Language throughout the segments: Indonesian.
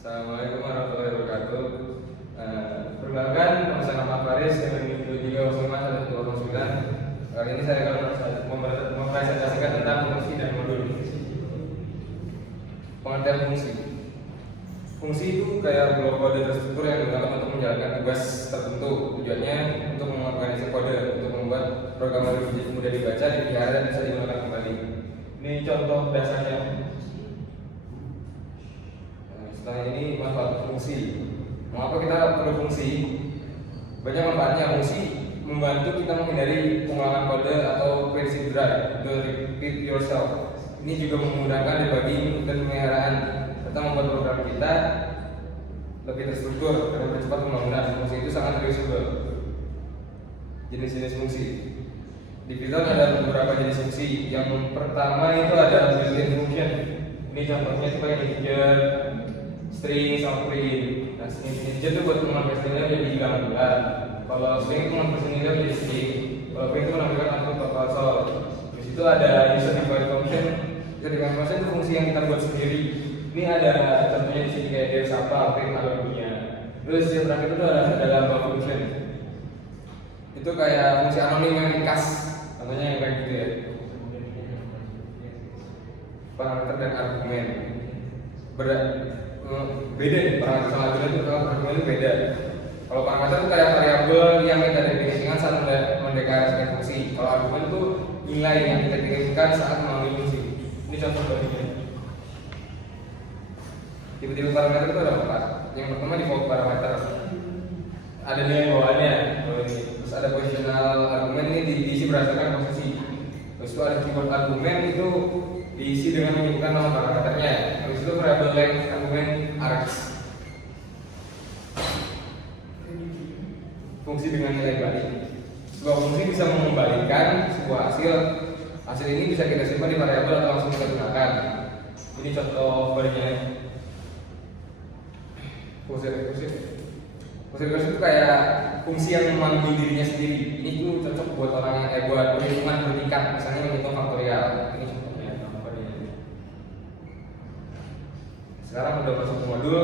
Assalamualaikum warahmatullahi wabarakatuh. Perkenalkan, nama saya Muhammad Faris, NIM 23051209. Kali ini saya akan mempresentasikan tentang fungsi dan modul. Pengertian fungsi. Fungsi itu kayak blok kode terstruktur yang digunakan untuk menjalankan tugas tertentu. Tujuannya untuk mengorganisir kode, untuk membuat program lebih mudah dibaca, dipelihara, dan bisa digunakan kembali. Ini contoh dasarnya. Setelah ini manfaat fungsi. Mengapa kita perlu fungsi? Banyak manfaatnya. Fungsi membantu kita menghindari pengulangan kode atau prinsip drive, do repeat yourself. Ini juga memudahkan debugging dan pemeliharaan serta membuat program kita lebih terstruktur dan mempercepat pembangunan. Fungsi itu sangat reusable. Jenis-jenis fungsi. Di Python ada beberapa jenis fungsi. Yang pertama itu ada built-in function. Ini contohnya sebagai integer, string, sama print. Nah, integer itu buat mengonversi nilai menjadi gambar. Kalau string itu mengonversi nilai menjadi string. Kalau print itu menampilkan output atau console. Di situ ada user defined function. User defined function itu fungsi yang kita buat sendiri. Ini ada contohnya di sini kayak des apa, print algoritmanya. Terus yang terakhir itu ada lambda function. Itu kayak fungsi anonim yang ringkas. Contohnya yang kayak gitu ya. Parameter dan argumen. Beda nih, parameter sama argumen itu beda. Kalau parameter itu kayak variabel yang kita definisikan saat mendeklarasikan fungsi. Kalau argumen itu nilai yang kita kirimkan saat melalui fungsi. Ini contoh bandingnya. Tipe-tipe parameter itu ada 4. Yang pertama default parameter. Ada nilai bawaannya. Terus ada positional argumen, ini diisi berdasarkan posisi. Terus itu ada keyword argumen, itu diisi dengan menyebutkan nama parameternya. Terus itu variable length argumen args. Fungsi dengan nilai balik. Sebuah fungsi bisa mengembalikan sebuah hasil. Hasil ini bisa kita simpan di variabel atau langsung kita gunakan. Ini contoh baliknya. Fungsi rekursif. Fungsi rekursif itu kayak fungsi yang memanggil dirinya sendiri. Ini tuh cocok buat orang yang buat perhitungan bertingkat, misalnya menghitung faktorial. Ini contohnya. Sekarang udah masuk ke modul.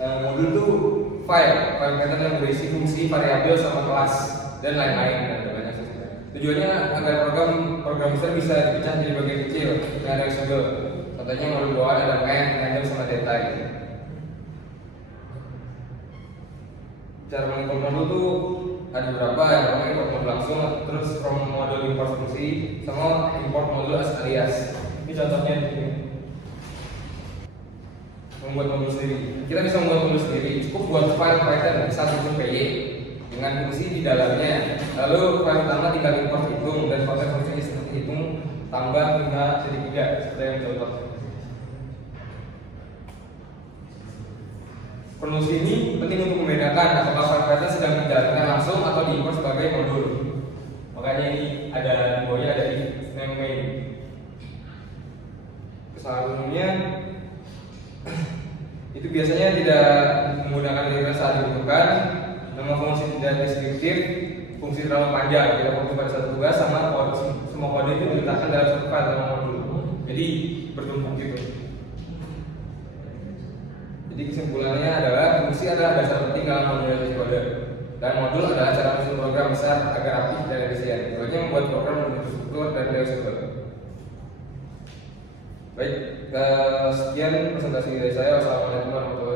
Modul tuh file method yang berisi fungsi, variabel, sama kelas dan lain-lain dan banyak saja. Tujuannya agar program besar bisa dipecah jadi bagian kecil yang reusable. Contohnya modul bawaan ada main, random, sama data. Cara mengimport modul tuh ada beberapa. Yang pertama import modul langsung, terus from modul import fungsi, sama import modul as alias. Ini contohnya di sini. Membuat modul sendiri. Kita bisa membuat modul sendiri. Cukup buat file Python 1.py dengan fungsi di dalamnya. Lalu file utama tinggal import hitung dan proses fungsi seperti hitung, tambah, hingga jadi 3 seperti yang contoh. Fungsi ini penting untuk membedakan apakah file Python sedang dijalankan langsung atau diimport sebagai modul. Makanya ini ada di bawahnya ada if name main. Kesalahan umumnya itu biasanya tidak menggunakan literal saat dibutuhkan. Nama fungsi tidak deskriptif, fungsi terlalu panjang, tidak fokus pada satu tugas, sama semua kode itu diletakkan dalam satu file dalam modul. Jadi bertumpuk gitu. Jadi kesimpulannya adalah fungsi adalah dasar penting dalam modernisasi kode, dan modul adalah cara menyusun program besar agar rapi dan efisien. Tujuannya membuat program lebih terstruktur dan reusable. Baik, sekian presentasi dari saya. Wassalamualaikum warahmatullahi wabarakatuh.